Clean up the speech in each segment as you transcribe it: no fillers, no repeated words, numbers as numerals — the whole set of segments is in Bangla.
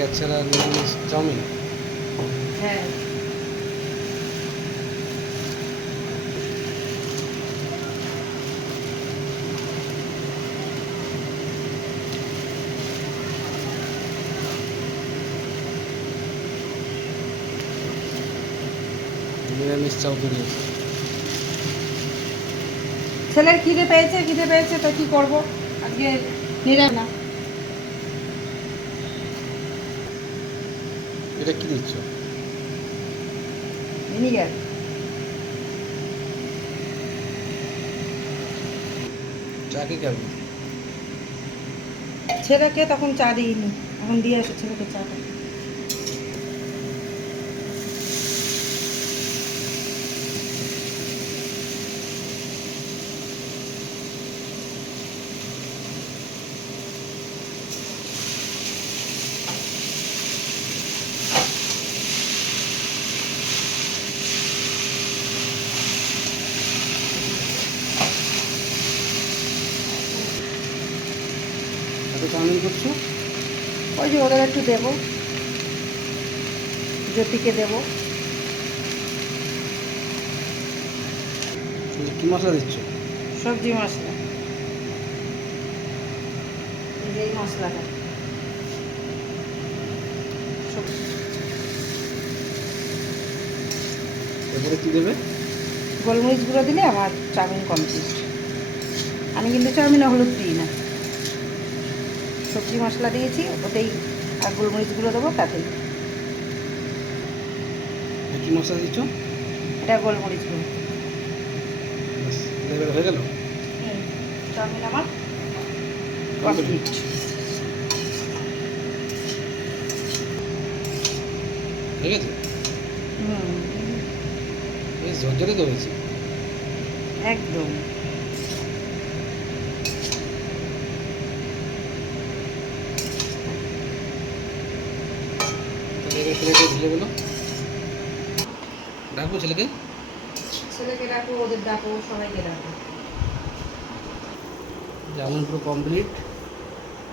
পেঁয়াজ ছাড়া নিরামিষ চাউমিন। হ্যাঁ নিরামিষ চাউ বেরিয়েছে। ছেলের খিদে পেয়েছে তো কি করব আজকে নিরামিষ না। এটা কি দিচ্ছ? ভিনিগার। চা কি খাবি? ছেলেকে তখন চা দিইনি, এখন দিয়ে আসো ছেলেকে চাটা। এত চাউমিন করছো? ওই যে ওদের একটু দেবো, জ্যোতিকে দেবো। কি মশলা দিচ্ছ? সবজি মশলা, এই যে এই মশলাটা এরপরে কি দেবে? গোলমরিচ গুঁড়ো দিলে আমার চাউমিন কমপ্লিট। আমি কিন্তু চাউমিনে হলুদ দিই না, সবজি মশলা দিয়েছি ওতেই, আর গোলমরিচ গুঁড়ো দেবো তাতেই। কি মশলা দিচ্ছ? এটা গোলমরিচ গুঁড়ো। ব্যাস, এবার হয়ে গেল। চাউমিন আমার কমপ্লিট। ঠিক আছে, বেশ ঝরঝরে তো হয়েছে। একদম। তাহলে এবার ছেলেকে ঢেলে গেলো। ডাকবো ছেলেকে? ছেলেকে ডাকো, ওদের ডাকো, সবাইকে ডাকো। চাউমিন পুরো কমপ্লিট।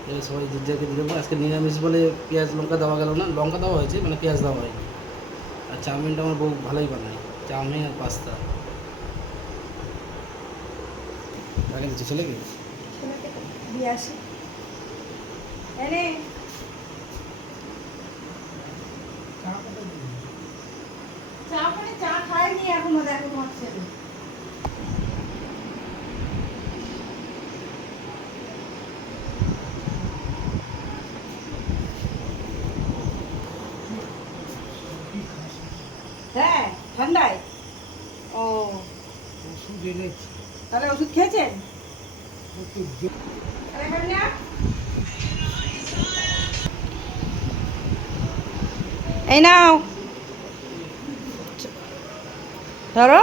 এবার সবাই যে যাকে দিয়ে দেবো। আজকে নিরামিষ বলে পেঁয়াজ লঙ্কা দেওয়া গেল না, লঙ্কা দেওয়া হয়েছে মানে পেঁয়াজ দেওয়া হয়নি। আর চাউমিনটা আমার বউ ভালোই বানায়, চাউমিন আর পাস্তা। আগে দিচ্ছি ছেলেকে। ছেলেকে দিয়ে আসি। এনে চা মানে চা খায়নি এখনো, দেখো তোমার ছেলে। হ্যাঁ ঠান্ডায়। ও তাহলে ওষুধ খেয়েছেন? তাহলে খাবেন না? এই নাও ধরো।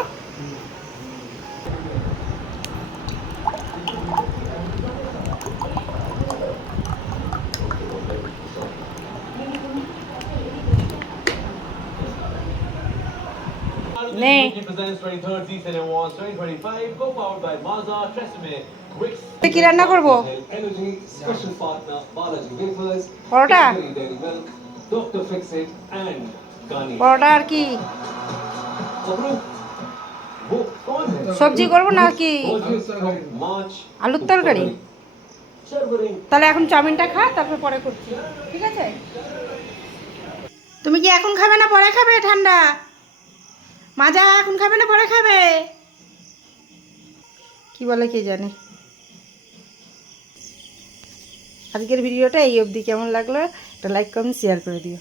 নে কি রান্না করব? পরোটা, পরোটা আর কি সবজি করবো নাকি আলুর তরকারি? তাহলে এখন চাউমিনটা খা, তারপর পরে করছি, ঠিক আছে? তুমি কি এখন খাবে না পরে খাবে? ঠান্ডা মাজা এখন খাবে না পরে খাবে? কি বলে কে জানে। আজকের ভিডিওটা এই অবধি। কেমন লাগলো একটা লাইক কমেন্ট শেয়ার করে দিও।